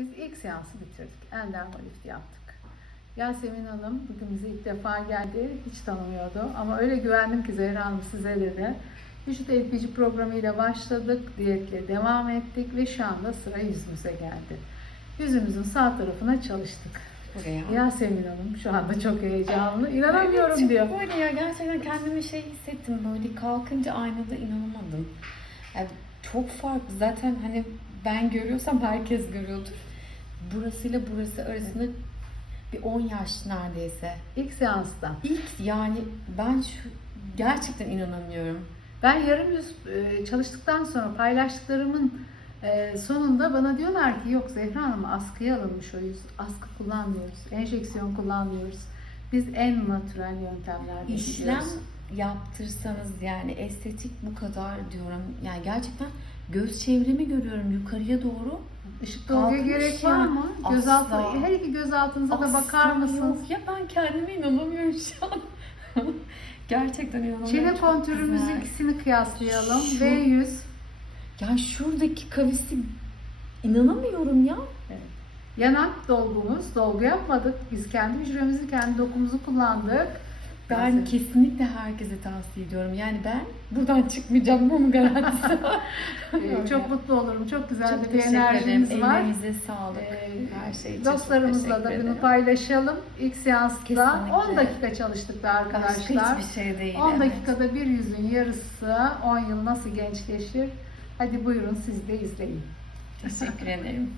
Biz ilk seansı bitirdik. Enderma lift yaptık. Yasemin Hanım bugün bize ilk defa geldi. Hiç tanımıyordu. Ama öyle güvendim ki Zehra Hanım size dedi. Vücut LPG programıyla başladık. Diyetle devam ettik ve şu anda sıra yüzümüze geldi. Yüzümüzün sağ tarafına çalıştık. Buraya. Yasemin Hanım şu anda çok heyecanlı. İnanamıyorum Evet, diyor. Böyle ya gerçekten kendimi şey hissettim böyle kalkınca aynada inanamadım. Yani çok farklı zaten hani ben görüyorsam herkes görüyordur. Burasıyla burası arasında bir 10 yaş neredeyse. İlk seansta. İlk yani ben şu gerçekten inanamıyorum. Ben yarım yüz e, çalıştıktan sonra paylaştıklarımın e, sonunda bana diyorlar ki yok Zehra Hanım askıya alınmış o yüz. Askı kullanmıyoruz. Enjeksiyon kullanmıyoruz. Biz en natürel yöntemlerle İşlem gidiyoruz. yaptırsanız yani estetik bu kadar diyorum. Yani gerçekten göz çevremi görüyorum yukarıya doğru. Işık dolguya kalkmış gerek var mı? Göz altı, Asla. her iki göz altınıza da bakar mısınız? yok. Ya ben kendime inanamıyorum şu an. gerçekten inanamıyorum. Çene Çok kontürümüzün güzel. ikisini kıyaslayalım. Şu- V yüz. Ya şuradaki kavisi inanamıyorum ya. Yanak dolgumuz. Dolgu yapmadık. Biz kendi hücremizi, kendi dokumuzu kullandık. Ben Nasıl? kesinlikle herkese tavsiye ediyorum. Yani ben buradan çıkmayacağım bunun garantisi. Ee, çok mutlu olurum. Çok güzel Çok bir enerjimiz ederim. var. Ellerinize sağlık. Ee, Her şey için Dostlarımızla da bunu paylaşalım. İlk seansta Kesinlikle. 10 dakika çalıştık Başka arkadaşlar. hiçbir şey değil. 10 evet. dakikada bir yüzün yarısı 10 yıl nasıl gençleşir? Hadi buyurun siz de izleyin. Teşekkür ederim.